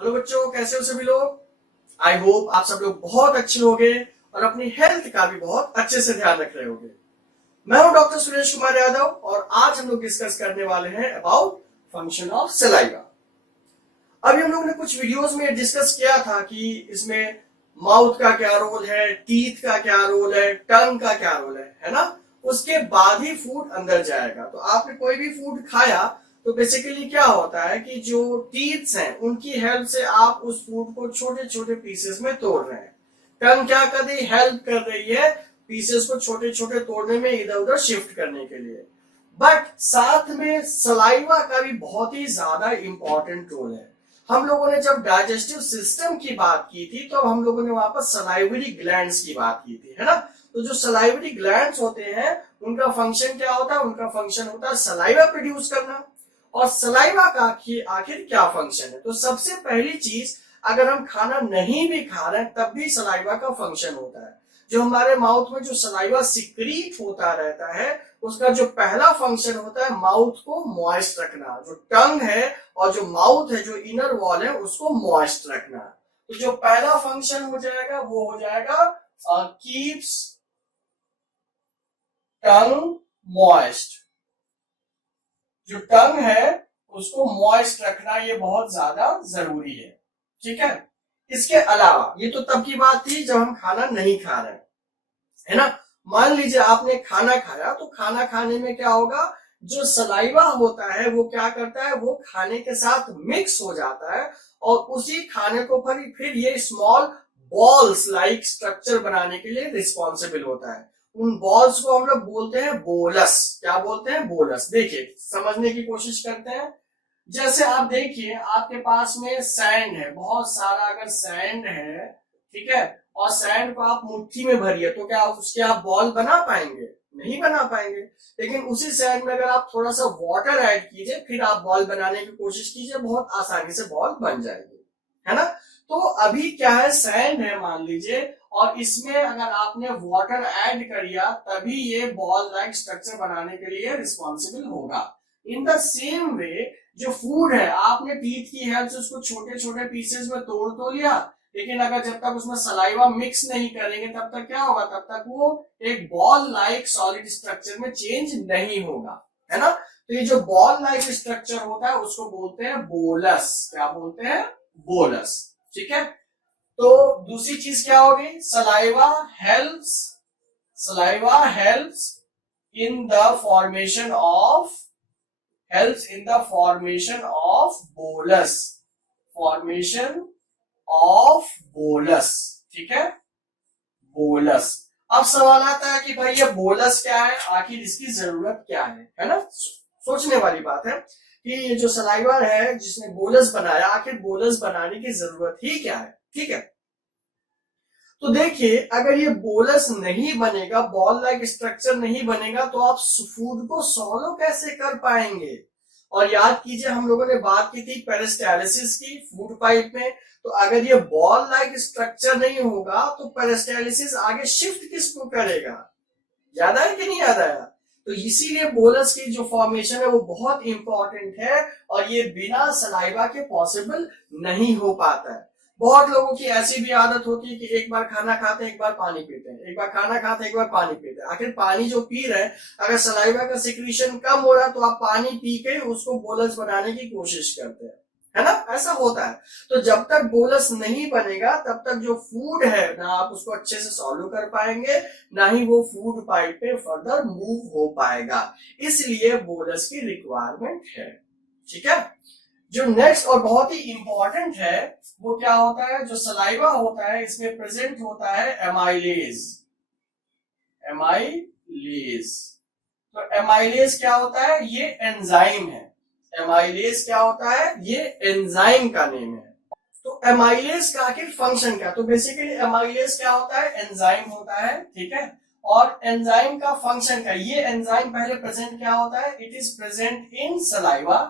Hello बच्चों, कैसे हो सभी लोग। आई होप आप सब लोग बहुत अच्छे होंगे और अपनी हेल्थ का भी बहुत अच्छे से ध्यान रख रहे होंगे। मैं हूं डॉक्टर सुरेश कुमार यादव और आज हम लोग डिस्कस करने वाले हैं अबाउट फंक्शन ऑफ सलाइवा। अभी हम लोगों ने कुछ वीडियोस में डिस्कस किया था कि इसमें माउथ का क्या रोल है, टीथ का क्या रोल है, टंग का क्या रोल है ना। उसके बाद ही फूड अंदर जाएगा। तो आपने कोई भी फूड खाया तो बेसिकली क्या होता है कि जो टीथ्स हैं उनकी हेल्प से आप उस फूड को छोटे छोटे पीसेस में तोड़ रहे हैं। टंग क्या कर रही, हेल्प कर रही है पीसेस को छोटे छोटे तोड़ने में, इधर उधर शिफ्ट करने के लिए। बट साथ में सलाइवा का भी बहुत ही ज्यादा इंपॉर्टेंट रोल है। हम लोगों ने जब डाइजेस्टिव सिस्टम की बात की थी तो हम लोगों ने वहां पर सलाइवरी ग्लैंड्स की बात की थी, है ना। तो जो सलाइवरी ग्लैंड्स होते हैं उनका फंक्शन क्या होता है, उनका फंक्शन होता है सलाइवा प्रोड्यूस करना। और सलाइवा का आखिर क्या फंक्शन है। तो सबसे पहली चीज, अगर हम खाना नहीं भी खा रहे हैं तब भी सलाइवा का फंक्शन होता है। जो हमारे माउथ में जो सलाइवा सिक्रीट होता रहता है उसका जो पहला फंक्शन होता है माउथ को मॉइस्ट रखना। जो टंग है और जो माउथ है, जो इनर वॉल है, उसको मॉइस्ट रखना। तो जो पहला फंक्शन हो जाएगा वो हो जाएगा कीप्स टंग मॉइस्ट। जो टंग है उसको मॉइस्ट रखना ये बहुत ज्यादा जरूरी है, ठीक है। इसके अलावा ये तो तब की बात थी जब हम खाना नहीं खा रहे, है ना। मान लीजिए आपने खाना खाया तो खाना खाने में क्या होगा, जो सलाइवा होता है वो क्या करता है, वो खाने के साथ मिक्स हो जाता है और उसी खाने को फिर ये स्मॉल बॉल्स लाइक स्ट्रक्चर बनाने के लिए रिस्पॉन्सिबल होता है। उन बॉल्स को हम लोग बोलते हैं बोलस। क्या बोलते हैं, बोलस। देखिए समझने की कोशिश करते हैं। जैसे आप देखिए आपके पास में सैंड है, बहुत सारा अगर सैंड है, ठीक है, और सैंड को आप मुट्ठी में भरिए तो क्या उसके आप बॉल बना पाएंगे, नहीं बना पाएंगे। लेकिन उसी सैंड में अगर आप थोड़ा सा वाटर ऐड कीजिए फिर आप बॉल बनाने की कोशिश कीजिए, बहुत आसानी से बॉल बन जाएगी, है ना। तो अभी क्या है, सैंड है मान लीजिए, और इसमें अगर आपने वाटर ऐड कर दिया तभी ये बॉल लाइक स्ट्रक्चर बनाने के लिए रिस्पॉन्सिबल होगा। इन द सेम वे जो फूड है आपने टीथ की हेल्प से उसको छोटे छोटे पीसेस में तोड़ तो लिया, लेकिन अगर जब तक उसमें सलाइवा मिक्स नहीं करेंगे तब तक क्या होगा, तब तक वो एक बॉल लाइक सॉलिड स्ट्रक्चर में चेंज नहीं होगा, है ना। तो ये जो बॉल लाइक स्ट्रक्चर होता है उसको बोलते हैं बोलस। क्या बोलते हैं, बोलस, ठीक है। तो दूसरी चीज क्या होगी, saliva helps in the formation of bolus, ठीक है, बोलस। अब सवाल आता है कि भाई ये बोलस क्या है, आखिर इसकी जरूरत क्या है ना। सोचने वाली बात है कि ये जो सलाइवा है जिसने बोलस बनाया, आखिर बोलस बनाने की जरूरत ही क्या है, ठीक है। तो देखिए अगर ये बोलस नहीं बनेगा, बॉल लाइक स्ट्रक्चर नहीं बनेगा तो आप फूड को सॉलो कैसे कर पाएंगे। और याद कीजिए हम लोगों ने बात की थी पेरिस्टालिसिस की फूड पाइप में। तो अगर ये बॉल लाइक स्ट्रक्चर नहीं होगा तो पेरिस्टालिसिस आगे शिफ्ट किसको करेगा, याद आया कि नहीं याद आया। तो इसीलिए बोलस की जो फॉर्मेशन है वो बहुत इंपॉर्टेंट है और ये बिना सलाइवा के पॉसिबल नहीं हो पाता है। बहुत लोगों की ऐसी भी आदत होती है कि एक बार खाना खाते हैं एक बार पानी पीते हैं, एक बार खाना खाते हैं एक बार पानी पीते हैं। आखिर पानी जो पी रहे हैं, अगर सलाइवा का सिक्रीशन कम हो रहा है तो आप पानी पी के उसको बोलस बनाने की कोशिश करते हैं, है ना, ऐसा होता है। तो जब तक बोलस नहीं बनेगा तब तक जो फूड है ना आप उसको अच्छे से सॉल्व कर पाएंगे, ना ही वो फूड पाइप पे फर्दर मूव हो पाएगा। इसलिए बोलस की रिक्वायरमेंट है, ठीक है। जो नेक्स्ट और बहुत ही इंपॉर्टेंट है वो क्या होता है, जो सलाइवा होता है इसमें प्रेजेंट होता है एमाइलेज। तो एमाइलेज क्या होता है, ये एंजाइम है। एमाइलेज क्या होता है, ये एंजाइम का नेम है। तो एमाइलेज का आखिर फंक्शन क्या, तो बेसिकली एमाइलेज क्या होता है, एंजाइम होता है, ठीक है। और एंजाइम का फंक्शन का, ये एंजाइम पहले प्रेजेंट क्या होता है, it is present in saliva,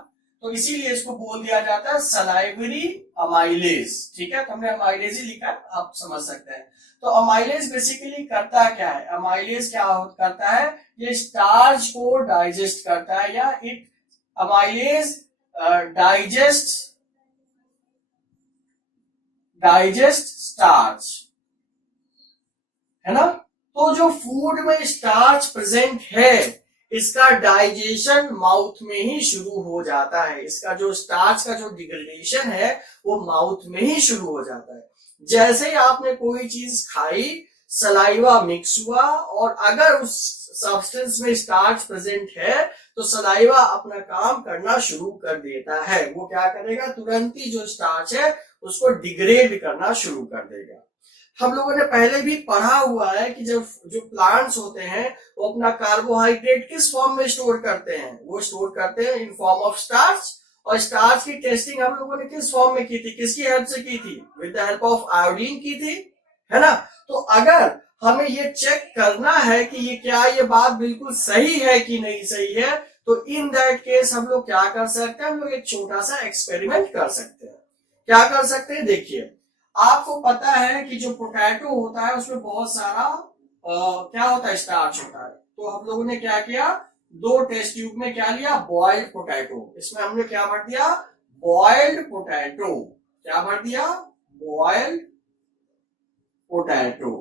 तो इसीलिए इसको बोल दिया जाता है सलाइवरी अमाइलेज, ठीक है। तो हमने अमाइलेज ही लिखा, आप समझ सकते हैं। तो अमाइलेज बेसिकली करता क्या है, अमाइलेज क्या करता है, ये स्टार्च को डाइजेस्ट करता है, या it amylase digest digest starch, है ना। तो जो फूड में स्टार्च प्रेजेंट है इसका डाइजेशन माउथ में ही शुरू हो जाता है। इसका जो स्टार्च का जो डिग्रेडेशन है वो माउथ में ही शुरू हो जाता है। जैसे ही आपने कोई चीज खाई, सलाइवा मिक्स हुआ, और अगर उस सब्सटेंस में स्टार्च प्रेजेंट है तो सलाइवा अपना काम करना शुरू कर देता है। वो क्या करेगा, तुरंत ही जो स्टार्च है उसको डिग्रेड करना शुरू कर देगा। हम लोगों ने पहले भी पढ़ा हुआ है कि जब जो प्लांट्स होते हैं वो अपना कार्बोहाइड्रेट किस फॉर्म में स्टोर करते हैं, वो स्टोर करते हैं इन फॉर्म ऑफ स्टार्च। और स्टार्च की टेस्टिंग हम लोगों ने किस फॉर्म में की थी, किसकी हेल्प से की थी, with the help of iodine की थी, है ना। तो अगर हमें ये चेक करना है कि ये क्या ये बात बिल्कुल सही है कि नहीं सही है, तो इन दैट केस हम लोग क्या कर सकते हैं, हम लोग एक छोटा सा एक्सपेरिमेंट कर सकते हैं। क्या कर सकते हैं, देखिए आपको पता है कि जो पोटैटो होता है उसमें बहुत सारा क्या होता है, स्टार्च होता है। तो हम लोगों ने क्या किया, 2 टेस्ट ट्यूब में क्या लिया, बॉइल्ड पोटैटो। इसमें हमने क्या भर दिया, बॉइल्ड पोटैटो। क्या भर दिया, बॉइल्ड पोटैटो,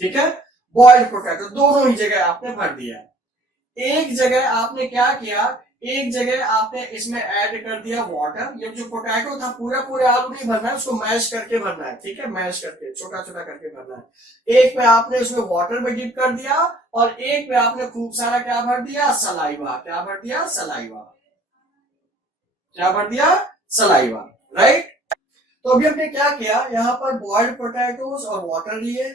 ठीक है। बॉइल्ड पोटैटो दोनों ही जगह आपने भर दिया। एक जगह आपने क्या किया, एक जगह आपने इसमें ऐड कर दिया वाटर। ये जो पोटैटो था पूरा पूरा आलू नहीं भरना है, उसको मैश करके भरना है, ठीक है, मैश करके छोटा छोटा करके भरना है। एक में आपने उसमें वाटर में डिप कर दिया और एक में आपने खूब सारा क्या भर दिया, सलाइवा। क्या भर दिया, सलाइवा। क्या भर दिया, सलाइवा, राइट। तो अभी हमने क्या किया, यहाँ पर बॉइल्ड पोटैटोज और वाटर लिए,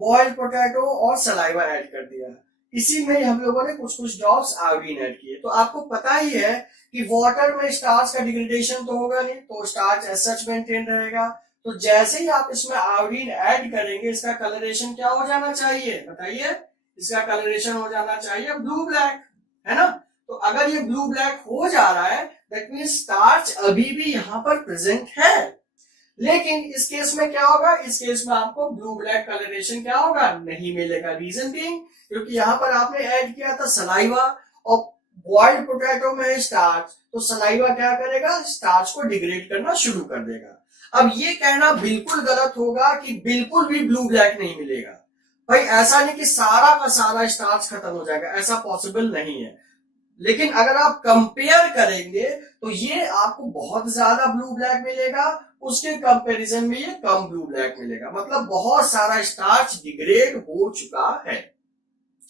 बॉइल्ड पोटैटो और सलाइवा ऐड कर दिया। इसी में हम लोगों ने कुछ कुछ ड्रॉप्स आयोडीन ऐड किए। तो आपको पता ही है कि वाटर में स्टार्च का डिग्रेडेशन तो होगा नहीं, तो स्टार्च एज सच मेंटेन रहेगा। तो जैसे ही आप इसमें आयोडीन ऐड करेंगे इसका कलरेशन क्या हो जाना चाहिए, बताइए। इसका कलरेशन हो जाना चाहिए ब्लू ब्लैक, है ना। तो अगर ये ब्लू ब्लैक हो जा रहा है दैट मींस स्टार्च अभी भी यहाँ पर प्रेजेंट है। लेकिन इस केस में क्या होगा, इस केस में आपको ब्लू ब्लैक कलरेशन क्या होगा, नहीं मिलेगा। रीजन बीइंग क्योंकि यहाँ पर आपने ऐड किया था सलाइवा और बॉइल्ड पोटैटो में है स्टार्च, तो सलाइवा क्या करेगा, स्टार्च को डिग्रेड करना शुरू कर देगा। अब ये कहना बिल्कुल गलत होगा कि बिल्कुल भी ब्लू ब्लैक नहीं मिलेगा। भाई ऐसा नहीं कि सारा का सारा स्टार्च खत्म हो जाएगा, ऐसा पॉसिबल नहीं है। लेकिन अगर आप कंपेयर करेंगे तो ये आपको बहुत ज्यादा ब्लू ब्लैक मिलेगा, उसके कंपैरिजन में ये कम ब्लू ब्लैक मिलेगा। मतलब बहुत सारा स्टार्च डिग्रेड हो चुका है,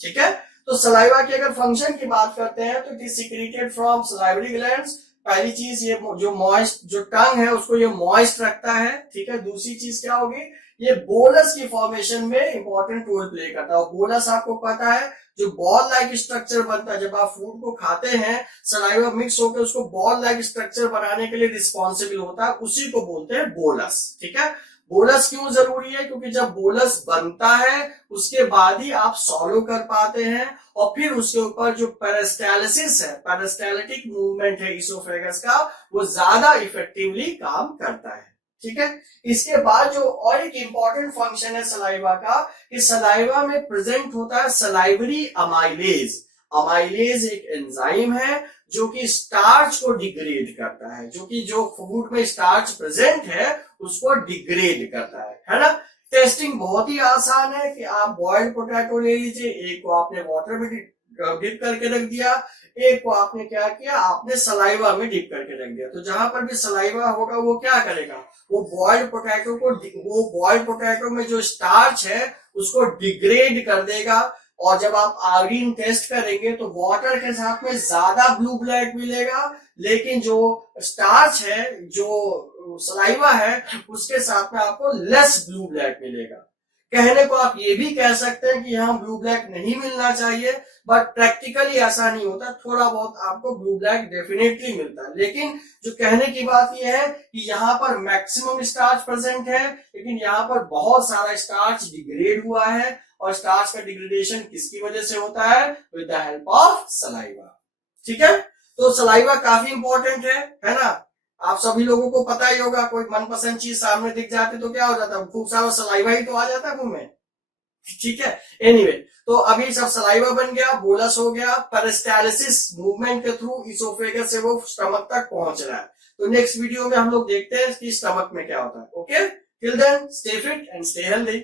ठीक है। तो सलाइवा की अगर फंक्शन की बात करते हैं तो it is secreted from salivary glands. पहली चीज ये जो मॉइस्ट जो टंग है उसको ये मॉइस्ट रखता है, ठीक है। दूसरी चीज क्या होगी, ये बोलस की फॉर्मेशन में इंपॉर्टेंट रोल प्ले करता है। बोलस आपको पता है जो बॉल लाइक स्ट्रक्चर बनता है, जब आप फूड को खाते हैं सलाइवा मिक्स होकर उसको बॉल लाइक स्ट्रक्चर बनाने के लिए रिस्पॉन्सिबल होता है, उसी को बोलते हैं बोलस, ठीक है। बोलस क्यों जरूरी है, क्योंकि जब बोलस बनता है उसके बाद ही आप सॉलो कर पाते हैं और फिर उसके ऊपर जो पेरिस्टालिसिस है, पेरिस्टालिटिक मूवमेंट है इसोफेगस का, वो ज्यादा इफेक्टिवली काम करता है, ठीक है। इसके बाद जो और एक इंपॉर्टेंट फंक्शन है सलाइवा का, कि सलाइवा में प्रेजेंट होता है सलाइवरी अमाइलेज। अमाइलेज एक एंजाइम है जो कि स्टार्च को डिग्रेड करता है, जो कि जो फूड में स्टार्च प्रेजेंट है उसको डिग्रेड करता है ना। टेस्टिंग बहुत ही आसान है कि आप बॉइल्ड पोटैटो ले लीजिए, एक को आपने वाटर में डिप करके रख दिया, एक को आपने क्या किया, आपने सलाइवा में डिप करके रख दिया। तो जहां पर भी सलाइवा होगा वो क्या करेगा, वो बॉइल्ड पोटैटो को, वो बॉइल्ड पोटैटो में जो स्टार्च है उसको डिग्रेड कर देगा। और जब आप आयोडीन टेस्ट करेंगे तो वाटर के साथ में ज्यादा ब्लू ब्लैक मिलेगा, लेकिन जो स्टार्च है, जो सलाइवा है, उसके साथ में आपको लेस ब्लू ब्लैक मिलेगा। कहने को आप ये भी कह सकते हैं कि यहाँ ब्लू ब्लैक नहीं मिलना चाहिए, बट प्रैक्टिकली ऐसा नहीं होता, थोड़ा बहुत आपको ब्लू ब्लैक डेफिनेटली मिलता है। लेकिन जो कहने की बात यह है कि यहाँ पर मैक्सिमम स्टार्च प्रेजेंट है, लेकिन यहाँ पर बहुत सारा स्टार्च डिग्रेड हुआ है। और स्टार्च का डिग्रेडेशन किसकी वजह से होता है, with the help of saliva, ठीक है। तो सलाइवा काफी इंपॉर्टेंट है ना। आप सभी लोगों को पता ही होगा, कोई मनपसंद चीज सामने दिख जाती तो क्या हो जाता है, खूब सारा सलाइवा ही तो आ जाता है मुंह में, ठीक है। एनीवे तो अभी जब सलाइवा बन गया, बोलस हो गया, पेरिस्टालिसिस मूवमेंट के थ्रू इसोफेगस से वो स्टमक तक पहुंच रहा है। तो नेक्स्ट वीडियो में हम लोग देखते हैं कि स्टमक में क्या होता है। Okay, till then stay fit and stay healthy.